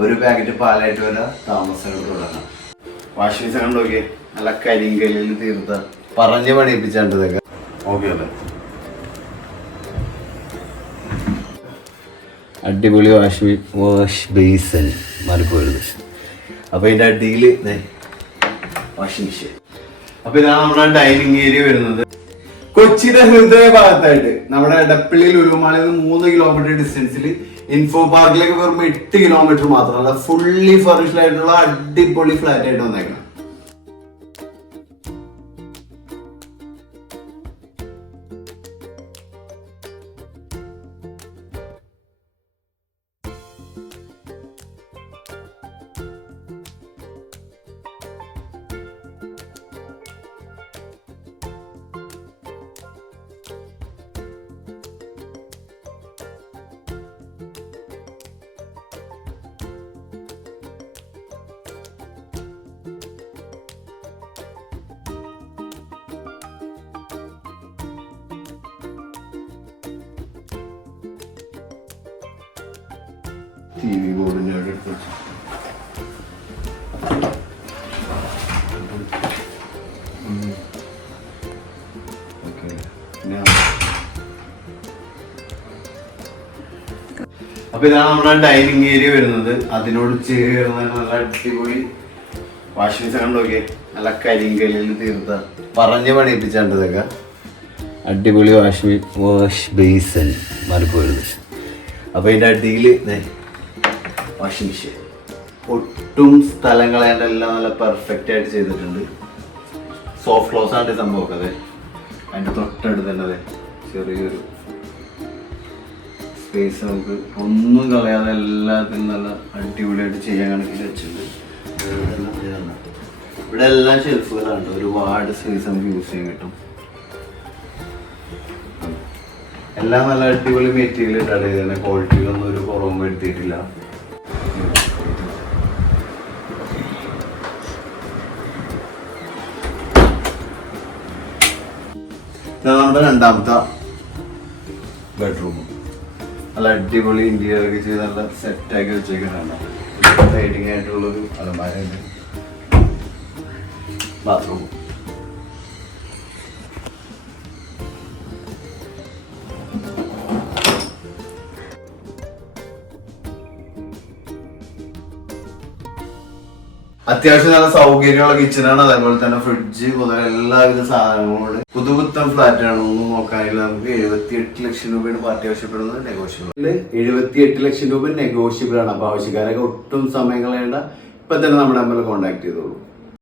ഒരു പാക്കറ്റ് പാലായിട്ട് വരെ താമസങ്ങൾ തുടങ്ങാം. വാഷിംഗ് മെഷീൻ കണ്ട് നോക്കിയേ, നല്ല കരിങ്കല്ലിൽ തീർത്ത പറഞ്ഞ് പണിയിപ്പിച്ചാണ്ട് ഇതൊക്കെ. ഓക്കെ അല്ലേ? അടിപൊളി വാഷ് ബേസൻ മലപ്പുറത്ത്. അപ്പോൾ ഇതിൻ്റെ അടിയിൽ വാഷിംഗ് മെഷീൻ. അപ്പോൾ ഇതാണ് നമ്മുടെ ഡൈനിങ് ഏരിയ വരുന്നത്. കൊച്ചിയുടെ ഹൃദയ ഭാഗത്തായിട്ട് നമ്മുടെ എടപ്പള്ളി ലുലുമാളിൽ നിന്ന് 3 കിലോമീറ്റർ ഡിസ്റ്റൻസിൽ ഇൻഫോ പാർക്കിലേക്ക് വെറും 8 കിലോമീറ്റർ മാത്രമല്ല ഫുള്ളി ഫർണിഷ്ഡ് ആയിട്ടുള്ള അടിപൊളി ഫ്ലാറ്റ് ആയിട്ട് വന്നേക്കണം. TV ബോർഡിൻ്റെ അവിടെ എടുത്ത് വെച്ചു. അപ്പൊ ഇതാണ് നമ്മുടെ ഡൈനിങ് ഏരിയ വരുന്നത്. അതിനോട് ചേർന്ന് നല്ല അടിപൊളി വാഷിംഗ് മെഷീൻ കണ്ട് നോക്കിയേ, നല്ല കരിങ്കല്ലിൽ തീർത്ത പറഞ്ഞ് പണിയിപ്പിച്ചാണ്ട് ഇതൊക്കെ. അടിപൊളി വാഷ് ബേസൻ മലപ്പുറത്ത്. അപ്പൊ ഇതിൻ്റെ അടിയിൽ വാഷിംഗ് മെഷീൻ ഒട്ടും സ്ഥലം കളയാണ്ട് എല്ലാം നല്ല പെർഫെക്റ്റ് ആയിട്ട് ചെയ്തിട്ടുണ്ട്. സോഫ്റ്റ് ക്ലോസ് ആണ് സംഭവമൊക്കെ. അതെ, അതിൻ്റെ തൊട്ടടുത്ത് തന്നെ ചെറിയൊരു സ്പേസ് നമുക്ക് ഒന്നും കളയാതെ എല്ലാത്തിനും നല്ല അടിപൊളിയായിട്ട് ചെയ്യാൻ കണക്കിൽ വെച്ചിട്ടുണ്ട്. ഇവിടെ എല്ലാം ഷെൽഫുകളാണ്, ഒരുപാട് സ്പേസ് നമുക്ക് യൂസ് ചെയ്യാൻ കിട്ടും. എല്ലാം നല്ല അടിപൊളി മെറ്റീരിയൽ ഇട്ടാണ് ചെയ്തത്. ക്വാളിറ്റിയിലൊന്നും ഒരു കുറവും വരുത്തിയിട്ടില്ല. ഇതാണ് നമ്മുടെ രണ്ടാമത്തെ ബെഡ്റൂം. നല്ല അടിപൊളി ഇന്റീരിയർ ഒക്കെ ചെയ്ത് നല്ല സെറ്റാക്കി വെച്ചേക്കുന്നുണ്ട്. ലൈറ്റിംഗ് ആയിട്ടുള്ളൊരു അലമാരയുണ്ട്. ബാത്റൂം അത്യാവശ്യം നല്ല സൗകര്യമുള്ള കിച്ചണാണ്. അതേപോലെ തന്നെ ഫ്രിഡ്ജ് മുതൽ എല്ലാവിധ സാധനങ്ങളോട് പുതുപുത്തൻ ഫ്ലാറ്റാണ്. ഒന്നും നോക്കാനില്ല. നമുക്ക് 78 ലക്ഷം രൂപയാണ് പാർട്ടി ആവശ്യപ്പെടുന്നത്. നെഗോഷ്യബിൾ 78 ലക്ഷം രൂപ നെഗോഷ്യബിൾ ആണ്. അപ്പൊ ആവശ്യക്കാരൊക്കെ ഒട്ടും സമയം കളയേണ്ട, ഇപ്പൊ തന്നെ നമ്മുടെ നമ്പറിൽ കോൺടാക്ട് ചെയ്തോളൂ.